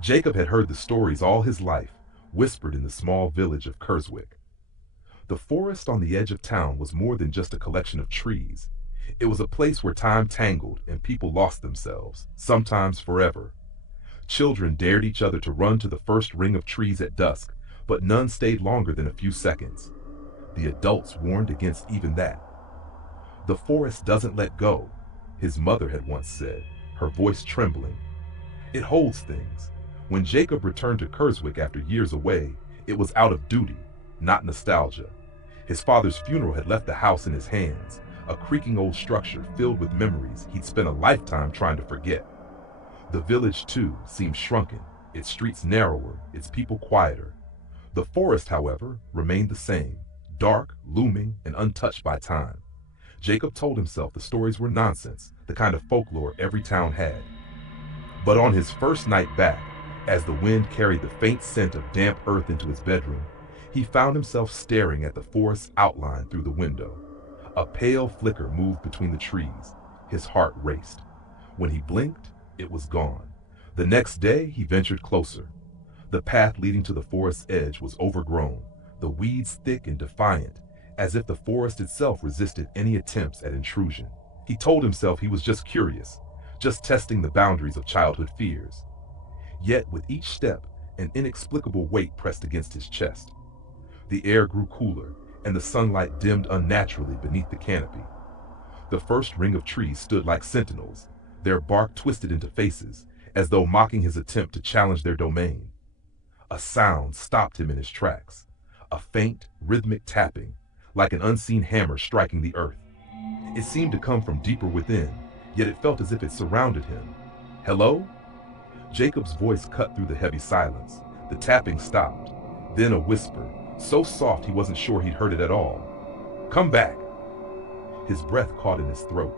Jacob had heard the stories all his life, whispered in the small village of Kerswick. The forest on the edge of town was more than just a collection of trees. It was a place where time tangled and people lost themselves, sometimes forever. Children dared each other to run to the first ring of trees at dusk, but none stayed longer than a few seconds. The adults warned against even that. The forest doesn't let go, his mother had once said, her voice trembling. It holds things. When Jacob returned to Kerswick after years away, it was out of duty, not nostalgia. His father's funeral had left the house in his hands, a creaking old structure filled with memories he'd spent a lifetime trying to forget. The village, too, seemed shrunken, its streets narrower, its people quieter. The forest, however, remained the same, dark, looming, and untouched by time. Jacob told himself the stories were nonsense, the kind of folklore every town had. But on his first night back, as the wind carried the faint scent of damp earth into his bedroom, he found himself staring at the forest's outline through the window. A pale flicker moved between the trees. His heart raced. When he blinked, it was gone. The next day, he ventured closer. The path leading to the forest's edge was overgrown, the weeds thick and defiant, as if the forest itself resisted any attempts at intrusion. He told himself he was just curious, just testing the boundaries of childhood fears. Yet with each step, an inexplicable weight pressed against his chest. The air grew cooler, and the sunlight dimmed unnaturally beneath the canopy. The first ring of trees stood like sentinels, their bark twisted into faces, as though mocking his attempt to challenge their domain. A sound stopped him in his tracks, a faint, rhythmic tapping, like an unseen hammer striking the earth. It seemed to come from deeper within, yet it felt as if it surrounded him. Hello? Jacob's voice cut through the heavy silence. The tapping stopped. Then a whisper, so soft he wasn't sure he'd heard it at all. Come back! His breath caught in his throat.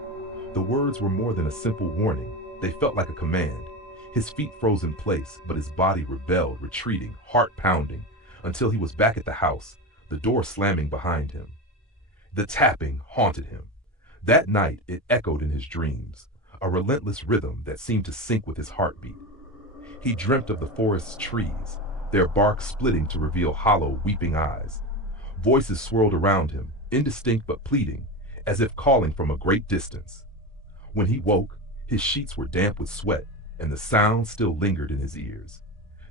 The words were more than a simple warning. They felt like a command. His feet froze in place, but his body rebelled, retreating, heart pounding, until he was back at the house, the door slamming behind him. The tapping haunted him. That night it echoed in his dreams, a relentless rhythm that seemed to sync with his heartbeat. He dreamt of the forest's trees, their bark splitting to reveal hollow, weeping eyes. Voices swirled around him, indistinct but pleading, as if calling from a great distance. When he woke, his sheets were damp with sweat, and the sound still lingered in his ears.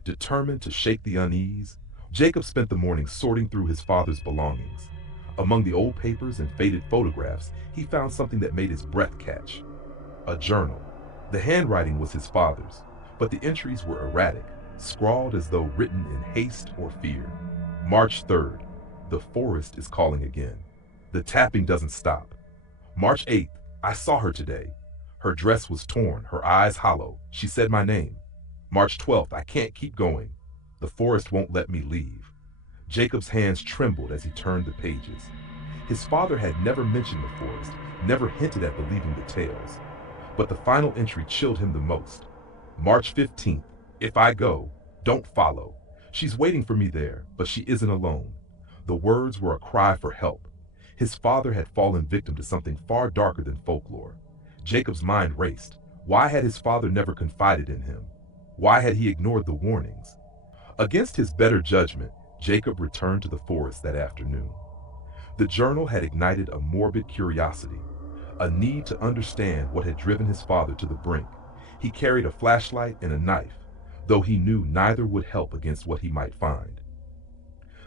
Determined to shake the unease, Jacob spent the morning sorting through his father's belongings. Among the old papers and faded photographs, he found something that made his breath catch. A journal. The handwriting was his father's, but the entries were erratic, scrawled as though written in haste or fear. March 3rd. The forest is calling again. The tapping doesn't stop. March 8th. I saw her today. Her dress was torn, her eyes hollow. She said my name. March 12th. I can't keep going. The forest won't let me leave. Jacob's hands trembled as he turned the pages. His father had never mentioned the forest, never hinted at believing the tales. But the final entry chilled him the most. March 15th. If I go, don't follow. She's waiting for me there, but she isn't alone. The words were a cry for help. His father had fallen victim to something far darker than folklore. Jacob's mind raced. Why had his father never confided in him? Why had he ignored the warnings? Against his better judgment, Jacob returned to the forest that afternoon. The journal had ignited a morbid curiosity, a need to understand what had driven his father to the brink. He carried a flashlight and a knife, though he knew neither would help against what he might find.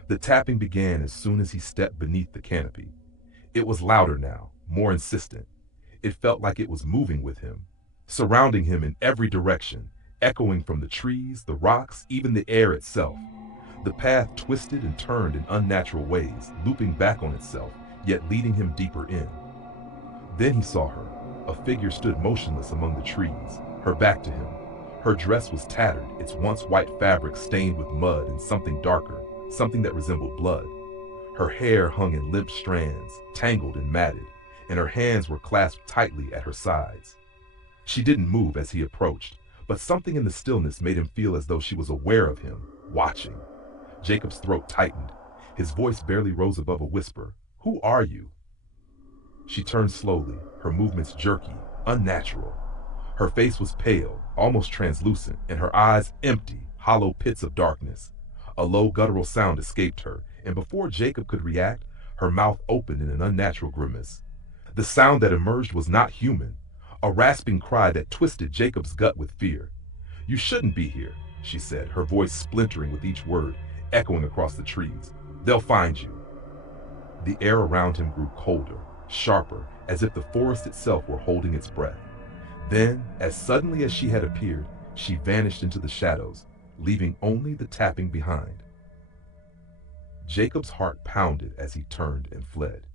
The tapping began as soon as he stepped beneath the canopy. It was louder now, more insistent. It felt like it was moving with him, surrounding him in every direction, echoing from the trees, the rocks, even the air itself. The path twisted and turned in unnatural ways, looping back on itself, yet leading him deeper in. Then he saw her. A figure stood motionless among the trees, her back to him. Her dress was tattered, its once white fabric stained with mud and something darker, something that resembled blood. Her hair hung in limp strands, tangled and matted, and her hands were clasped tightly at her sides. She didn't move as he approached, but something in the stillness made him feel as though she was aware of him, watching. Jacob's throat tightened. His voice barely rose above a whisper. Who are you? She turned slowly, her movements jerky, unnatural. Her face was pale, almost translucent, and her eyes empty, hollow pits of darkness. A low guttural sound escaped her, and before Jacob could react, her mouth opened in an unnatural grimace. The sound that emerged was not human, a rasping cry that twisted Jacob's gut with fear. "You shouldn't be here," she said, her voice splintering with each word, echoing across the trees. "They'll find you." The air around him grew colder, sharper, as if the forest itself were holding its breath. Then, as suddenly as she had appeared, she vanished into the shadows, leaving only the tapping behind. Jacob's heart pounded as he turned and fled.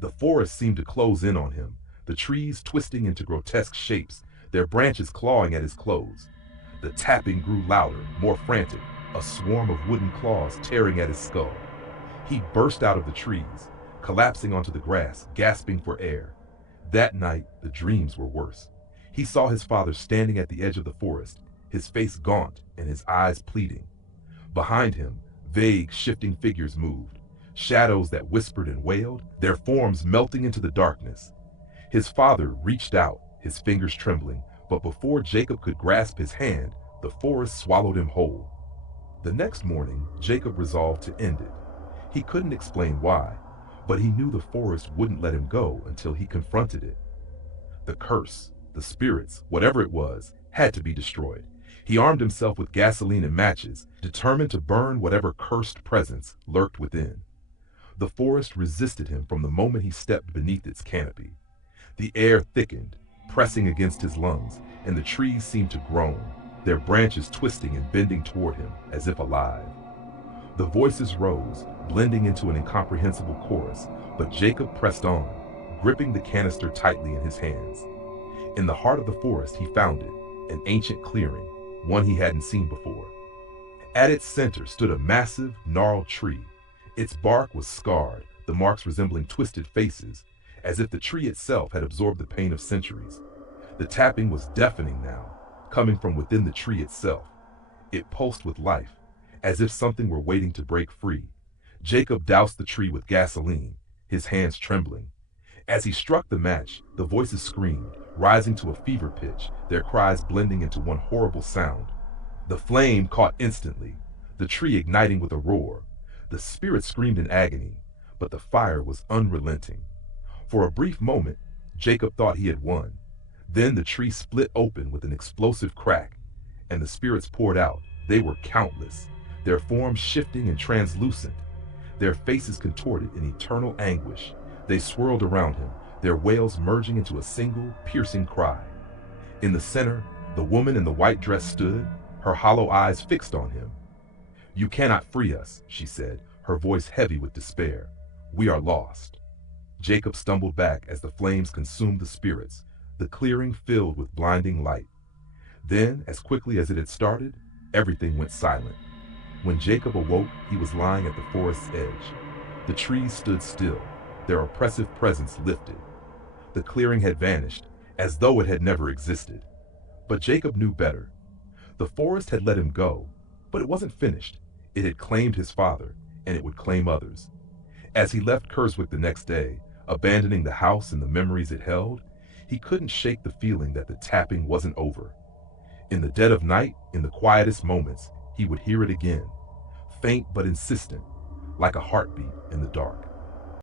The forest seemed to close in on him, the trees twisting into grotesque shapes, their branches clawing at his clothes. The tapping grew louder, more frantic, a swarm of wooden claws tearing at his skull. He burst out of the trees, collapsing onto the grass, gasping for air. That night, the dreams were worse. He saw his father standing at the edge of the forest, his face gaunt and his eyes pleading. Behind him, vague, shifting figures moved, shadows that whispered and wailed, their forms melting into the darkness. His father reached out, his fingers trembling, but before Jacob could grasp his hand, the forest swallowed him whole. The next morning, Jacob resolved to end it. He couldn't explain why, but he knew the forest wouldn't let him go until he confronted it. The curse, the spirits, whatever it was, had to be destroyed. He armed himself with gasoline and matches, determined to burn whatever cursed presence lurked within. The forest resisted him from the moment he stepped beneath its canopy. The air thickened, pressing against his lungs, and the trees seemed to groan, their branches twisting and bending toward him as if alive. The voices rose, blending into an incomprehensible chorus, but Jacob pressed on, gripping the canister tightly in his hands. In the heart of the forest he found it, an ancient clearing, one he hadn't seen before. At its center stood a massive, gnarled tree. Its bark was scarred, the marks resembling twisted faces, as if the tree itself had absorbed the pain of centuries. The tapping was deafening now, coming from within the tree itself. It pulsed with life, as if something were waiting to break free. Jacob doused the tree with gasoline, his hands trembling. As he struck the match, the voices screamed, rising to a fever pitch, their cries blending into one horrible sound. The flame caught instantly, the tree igniting with a roar. The spirit screamed in agony, but the fire was unrelenting. For a brief moment, Jacob thought he had won. Then the tree split open with an explosive crack, and the spirits poured out. They were countless, their forms shifting and translucent, their faces contorted in eternal anguish. They swirled around him, their wails merging into a single, piercing cry. In the center, the woman in the white dress stood, her hollow eyes fixed on him. "You cannot free us," she said, her voice heavy with despair. "We are lost." Jacob stumbled back as the flames consumed the spirits, the clearing filled with blinding light. Then, as quickly as it had started, everything went silent. When Jacob awoke, he was lying at the forest's edge. The trees stood still, their oppressive presence lifted. The clearing had vanished, as though it had never existed. But Jacob knew better. The forest had let him go, but it wasn't finished. It had claimed his father, and it would claim others. As he left Kerswick the next day, abandoning the house and the memories it held, he couldn't shake the feeling that the tapping wasn't over. In the dead of night, in the quietest moments, he would hear it again, faint but insistent, like a heartbeat in the dark.